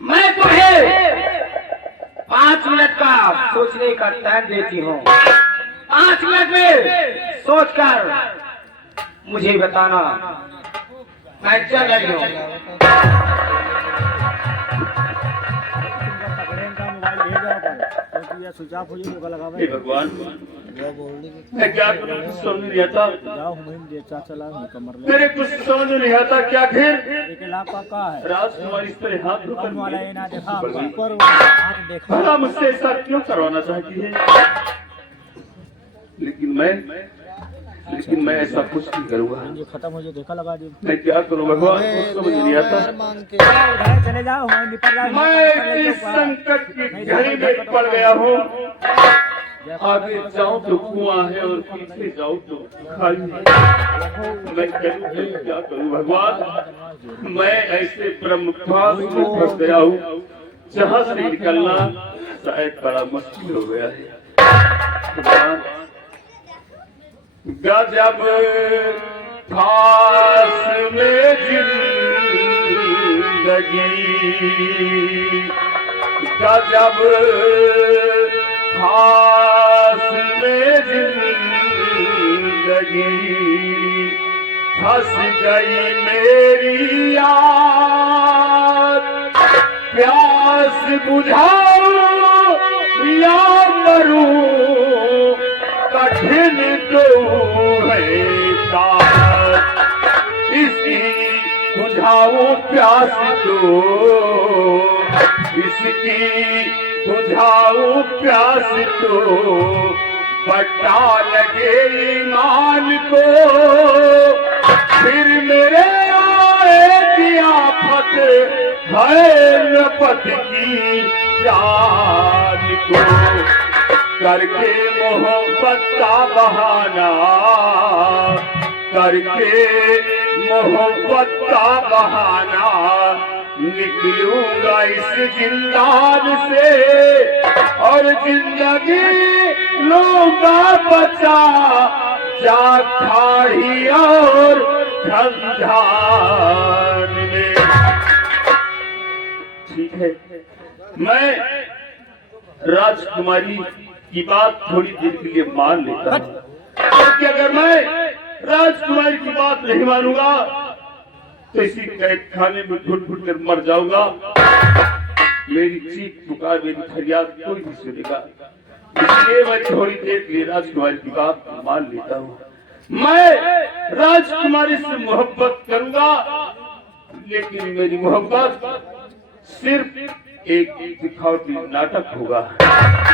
मैं तुम्हें 5 मिनट का सोचने का टाइम देती हूँ। 5 मिनट में सोचकर मुझे बताना। मैं चल रही हूँ। भगवान मैं क्या करूं, कुछ समझ नहीं आता। मेरे कुछ समझ नहीं आता क्या फिर राजकुमार इस तरह हाथ भला मुझसे ऐसा क्यों करवाना चाहती है। लेकिन मैं ऐसा कुछ नहीं करूँगा। खत्म हो जाए देखा लगा दी। मैं क्या करूँ भगवान, कुछ समझ नहीं आता। चले जाओ मैं इस संकट की घड़ी में पड़ गया हूँ। आगे जाऊँ तो कुआं है और पीछे जाऊँ तो खाली। मैं क्या करूँ भगवान। मैं ऐसे ब्रह्मपास में फंस गया हूँ जहाँ से निकलना शायद बड़ा मुश्किल हो गया है। गजब खास में जिंदगी, गजब खास में जिंदगी, फंस गई मेरी याद। प्यास बुझाओ या मरूं, कठिन तो है ताकत इसकी, बुझाओ प्यास तो इसकी, बुझाओ प्यास तो बट्टा लगे ईमान को। फिर मेरे आए आफत है नपत की जान को। करके मोहब्बत का बहाना, करके मोहब्बत का बहाना, निकलूंगा इस जिंदान से और जिंदगी लूंगा बचा जा खाड़ी और खंजान में। ठीक है, मैं राजकुमारी की बात थोड़ी देर के लिए मान लेता हूँ, क्योंकि अगर मैं राजकुमारी की बात नहीं मानूंगा तो इसी कैद खाने में घुट घुट कर मर जाऊंगा। मेरी चीख पुकार, मेरी फरियाद कोई नहीं सुनेगा। इसलिए मैं थोड़ी देर के लिए राजकुमारी की बात मान लेता हूँ। मैं राजकुमारी से मोहब्बत करूंगा, लेकिन मेरी मोहब्बत सिर्फ एक दिखावटी नाटक होगा।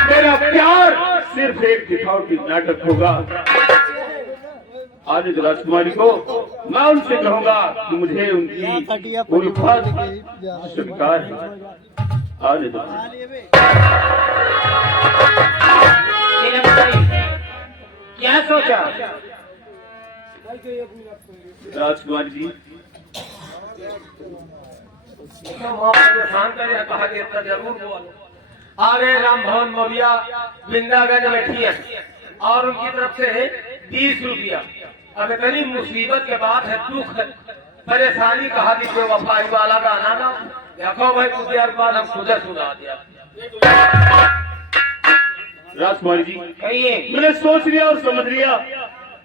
मेरा प्यार सिर्फ एक दिखावटी नाटक होगा। आज राजकुमारी को मैं उनसे कहूंगा कि मुझे उनकी पूरी बात स्वीकार है। आज क्या सोचा राजकुमारी जी? कहा कि इतना जरूर बोलो। आगे राम भवन मौलिया वृंदागंज में बैठी है और उनकी तरफ से 20 रुपया। अब इतनी मुसीबत के बाद है, दुख परेशानी, कहा कि कोई वफाई वाला गाना ना देखो भाई, कुछ देर बाद हम खुद सुना दिया। राजकुमारी जी, कहिए। मैंने सोच लिया और समझ लिया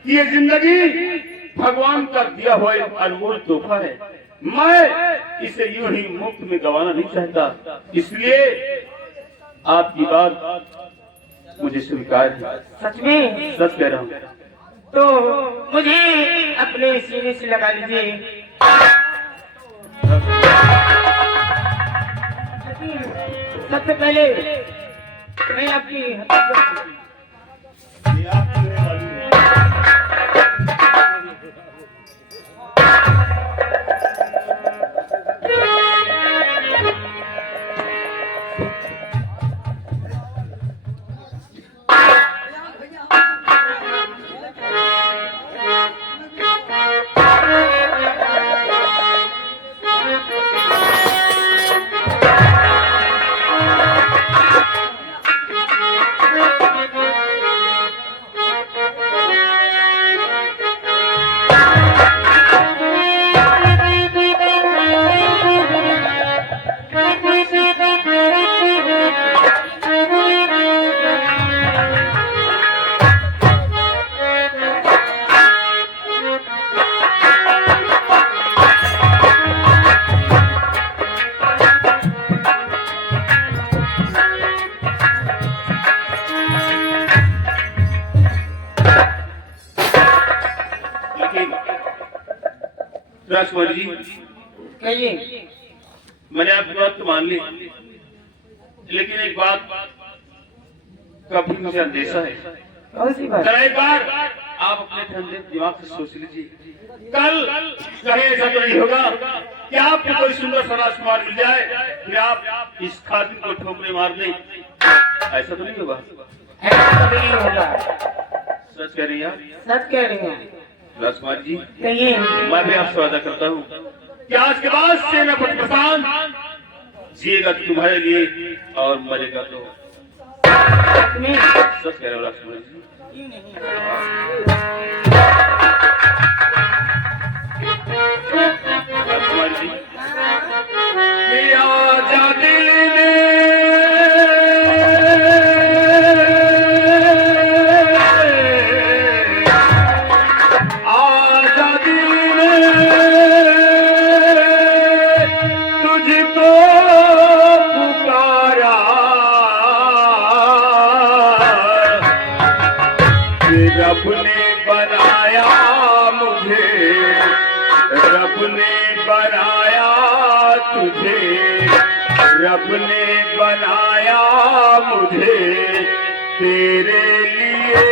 कि ये जिंदगी भगवान का दिया हुआ एक अनमोल तोहफा है। मैं इसे यूं ही मुफ्त में गंवाना नहीं चाहता, इसलिए आपकी बात मुझे स्वीकार है। सच में? सच कह रहा हूँ। तो मुझे अपने सीने से लगा लीजिए। सबसे पहले मैं आपकी राजकुमार जी, कहिए। मैंने आपकी बात तो मान ली, लेकिन एक बात का भी मुझे अंदेशा है। कौन सी बात? जरा एक बार आप अपने ठंडे दिमाग से सोच लीजिए, कल कहीं ऐसा तो नहीं होगा कि आपको कोई सुंदर सा राजकुमार मिल जाए, फिर आप इस खातिन को ठोकरे मार दें, ऐसा तो नहीं होगा? ऐसा कभी नहीं होगा। सच कह रही हैं आप? सच कह रही हैं। राजकुमार जी, कहिए। मैं भी आपसे वादा करता हूँ कि आज के बाद से मैं परेशान जिएगा तुम्हारे लिए और मरेगा तो। सच में? सच कह रहे हो राजकुमार जी? क्यों नहीं? राजकुमार जी, कि आजा दिल में तुझको पुकारा, रब ने बनाया मुझे, रब ने बनाया तुझे, रब ने बनाया मुझे तेरे लिए,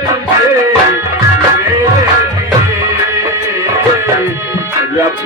तुझे मेरे लिए, रब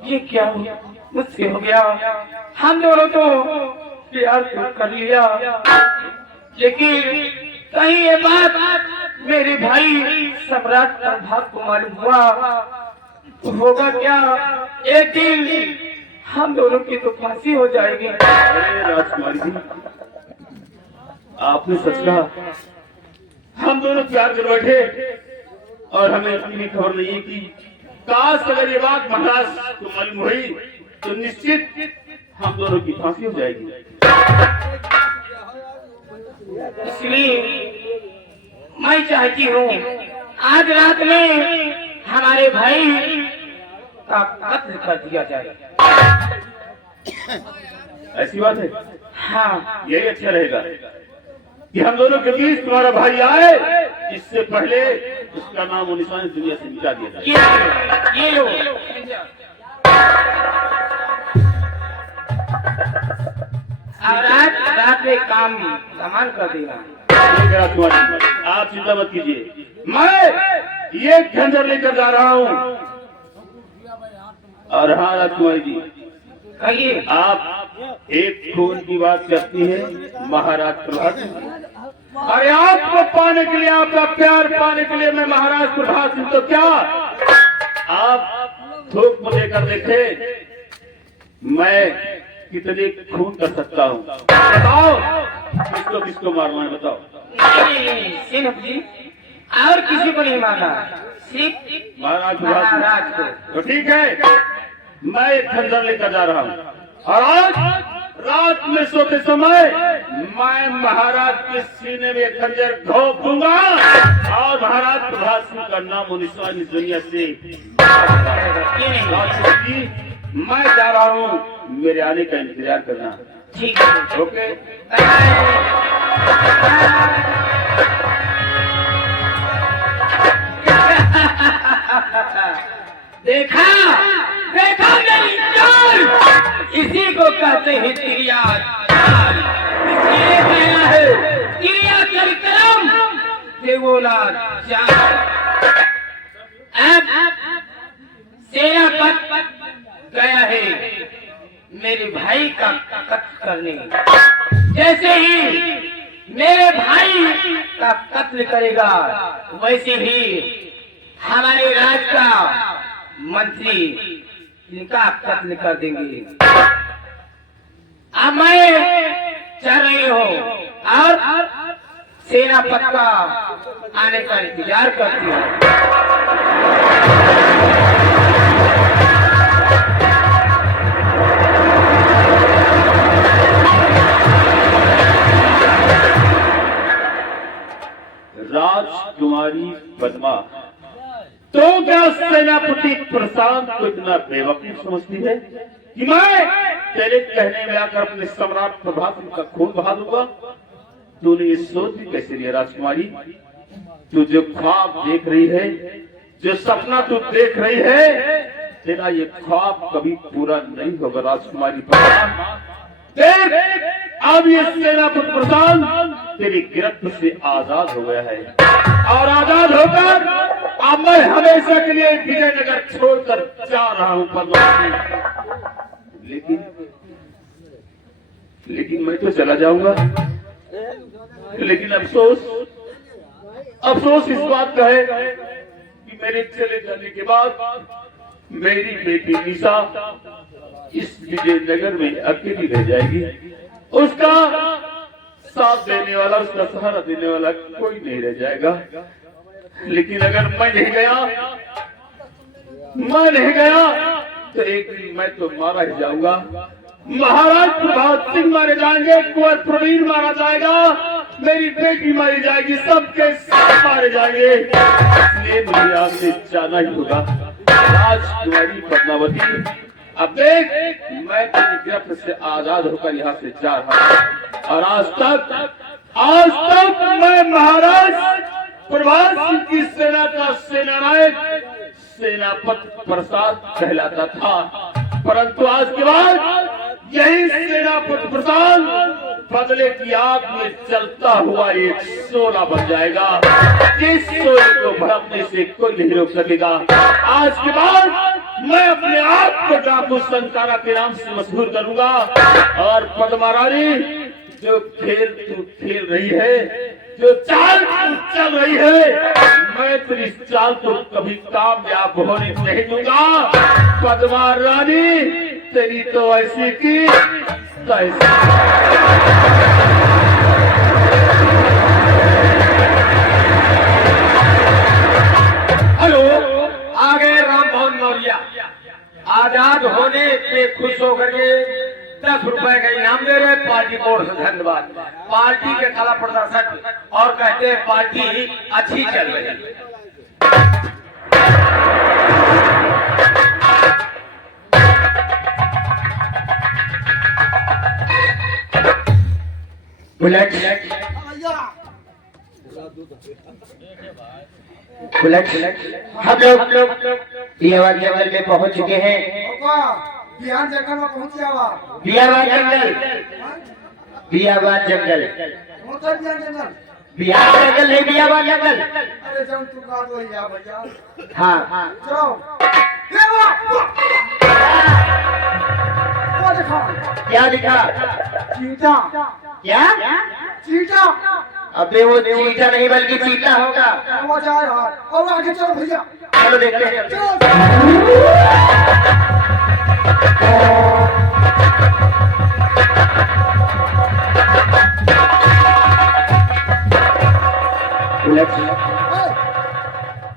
ये क्या मुझसे हो गया? हम दोनों तो प्यार कर लिया, लेकिन कहीं ये बात मेरे भाई सम्राट प्रभात को मालूम हुआ तो होगा क्या? एक दिन हम दोनों की तो फांसी हो जाएगी। अरे राजकुमारी जी, आपने सच कहा, हम दोनों प्यार कर बैठे और हमें इतनी खबर नहीं कि काश अगर ये बात महाराज को मालूम हुई तो निश्चित हम दोनों की फांसी हो जाएगी। इसलिए मैं चाहती हूँ आज रात में हमारे भाई का कत्ल कर दिया जाए। ऐसी बात है? हाँ, यही अच्छा रहेगा कि हम दोनों के बीच तुम्हारा भाई आए, इससे पहले उसका नाम और निशान दुनिया से मिटा दिया जाए। ये लो। और आज रात में काम सामान कर देना। आप चिंता मत कीजिए, मैं ये खंजर लेकर जा रहा हूँ। और हाँ राजकुमारी जी, कहिए। आप एक खून की बात करती है महाराज प्रभात सिंह। अरे आपको पाने के लिए, आपका प्यार पाने के लिए मैं महाराज प्रभात सिंह, तो क्या आप थोक में लेकर देखे मैं कितने खून कर सकता हूँ? बताओ किसको किसको मारना है, बताओ। सिंह जी और किसी को नहीं मारना, सिर्फ महाराज महाराज को। तो ठीक है, मैं एक खंजर लेकर जा रहा हूँ और आज रात में सोते समय मैं महाराज के सीने में खंजर घोंप दूंगा और महाराज प्रभात सिंह का नाम निशान इस दुनिया से जी, मैं जा रहा हूँ, मेरे आने का इंतजार करना। ठीक है, ओके। देखा देखा मेरी जान, इसी को कहते हैं क्रिया चाल। इसलिए कहना है क्रिया चरित्रम देवोला चाल। अब सेनापत गया है मेरे भाई का कत्ल करने। जैसे ही मेरे भाई का कत्ल करेगा वैसे ही हमारे राज का मंत्री इनका कत्ल कर देंगे। अब मैं चल रही हूँ और सेनापति का आने का इंतजार करती हूँ। राजकुमारी पद्मा, तो क्या सेनापति प्रशांत को इतना बेवकूफ समझती है कि मैं तेरे कहने में आकर अपने सम्राट प्रभात सिंह का खून बहा दूंगा? तूने ये सोच भी कैसे लिया राजकुमारी? तू जो ख्वाब देख रही है, जो सपना तू देख रही है, तेरा ये ख्वाब कभी पूरा नहीं होगा राजकुमारी पद्मा। देख, अब ये सेनापति प्रशांत तेरी गिरफ्त से आजाद हो गया है और आजाद होकर अब मैं हमेशा के लिए विजयनगर छोड़कर जा रहा हूँ पद्मा। लेकिन मैं तो चला जाऊंगा, लेकिन अफसोस इस बात का है कि मेरे चले जाने के बाद मेरी बेटी निशा इस विजयनगर में अकेली रह जाएगी। उसका साथ देने वाला, उसका सहारा देने वाला कोई नहीं रह जाएगा। लेकिन अगर मैं नहीं गया तो एक दिन मैं तो मारा ही जाऊंगा। महाराज प्रभात सिंह मारे जाएंगे, कुंवर प्रवीण मारा जाएगा, मेरी बेटी मारी जाएगी, सबके सब मारे जाएंगे। इसलिए मुझे आपसे जाना ही होगा। राजकुमारी पद्मावती, अब देख, मैं तेरी गिरफ्त से आजाद होकर यहाँ से जा रहा हूँ और आज तक मैं महाराज प्रभात सिंह की सेना का सेनानायक सेनापति प्रसाद कहलाता था, परंतु आज के बाद यही सेनापति प्रसाद बदले की आग में चलता हुआ एक सोना बन जाएगा, जिस सोने को भड़कने से कोई नहीं रोक सकेगा। आज के बाद मैं अपने आप को डाकू संतारा के नाम से मशहूर करूंगा और पद्मा रानी, जो खेल तू खेल रही है, जो चाल तू चल रही है, मैं तेरी चाल को कभी कामयाब होने नहीं दूंगा। पद्मा रानी, तेरी तो ऐसी की तैसी। हेलो, आ गए राममोहन मौर्य। आजाद होने पे खुश होकर के 10 रुपए का इनाम दे रहे पार्टी को ओर से धन्यवाद। पार्टी के कला प्रदर्शक और कहते हैं पार्टी अच्छी चल रही है। बुलेट हम लोग बियाबाद जंगल में पहुंच चुके हैं। बिहार जंगल में पहुंच जावा। बियाबाद जंगल, बियाबाद जंगल, कौन सा बिहार जंगल? बिहार जंगल नहीं, बियाबाद जंगल। अरे जब तू का तो या भैया। हाँ, चलो। ये वो देखो। क्या लिखा? चीटा क्या? चीटा अबे वो चीटा नहीं बल्कि चीता होगा। आवाज आ रहा है और आगे चलो भैया चलो देखते हैं।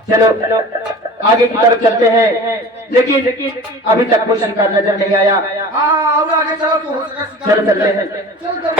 चलो चलो आगे की तरफ चलते हैं, लेकिन अभी तक कुछ का नजर नहीं आया। हाँ और आगे चलो तो हो सके चलो चलते हैं। चल चल